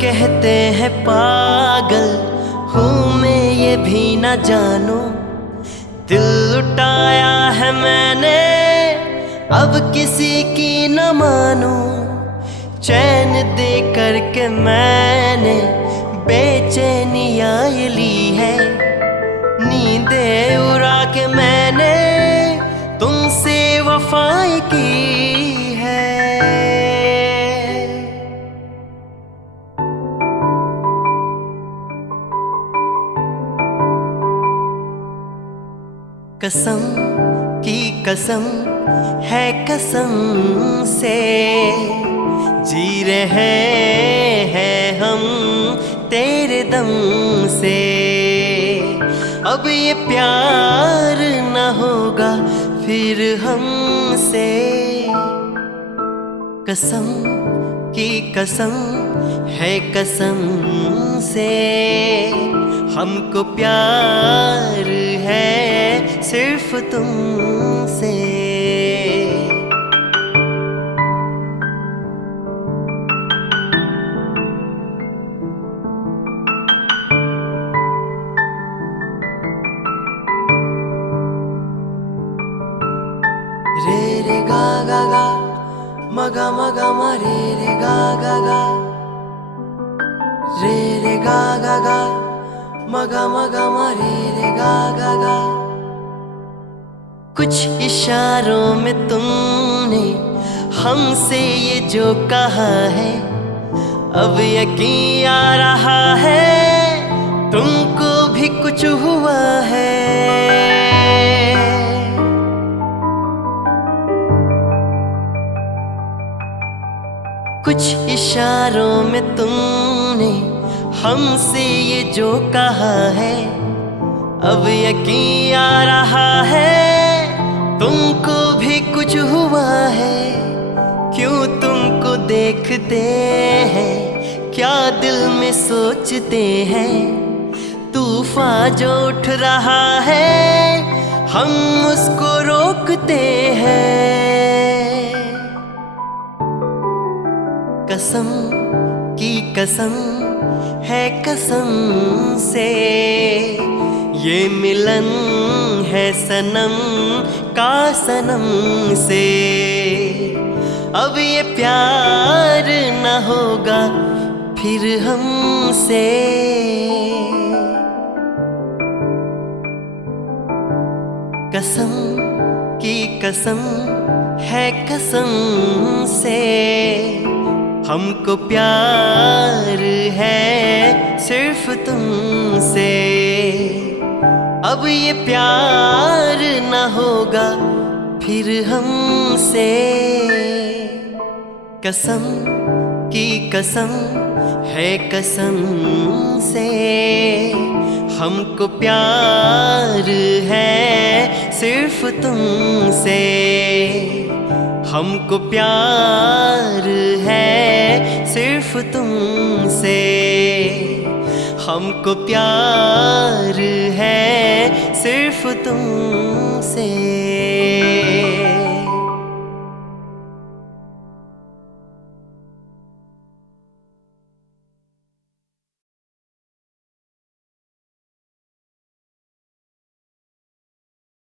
कहते हैं पागल हूँ मैं ये भी न जानूं। दिल लुटाया है मैंने अब किसी की न मानूं। चैन दे करके मैंने बेचैनियाँ ये ली है। नींदें उड़ा के मैंने तुमसे वफाएं की है। कसम की कसम है कसम से जी रहे हैं हम तेरे दम से। अब ये प्यार न होगा फिर हमसे। कसम की कसम है कसम से हमको प्यार है सिर्फ तुमसे। रे रे गा गा गा मगा मगा मा रे रे गा गा गा रे रे गा गा गा मगा मगा मा रे रे गा गा गा। कुछ इशारों में तुमने हमसे ये जो कहा है अब यकीन आ रहा है तुमको भी कुछ हुआ है। कुछ इशारों में तुमने हमसे ये जो कहा है अब यकीन आ रहा है तुमको भी कुछ हुआ है। क्यों तुमको देखते हैं क्या दिल में सोचते हैं। तूफान जो उठ रहा है हम उसको रोकते हैं। कसम की कसम है कसम से ये मिलन है सनम का सनम से। अब ये प्यार न होगा फिर हमसे। कसम की कसम है कसम से हमको प्यार है सिर्फ तुमसे। अब ये प्यार न होगा फिर हमसे। कसम की कसम है कसम से हमको प्यार है सिर्फ तुमसे। हमको प्यार है सिर्फ तुमसे। हमको प्यार है सिर्फ तुमसे।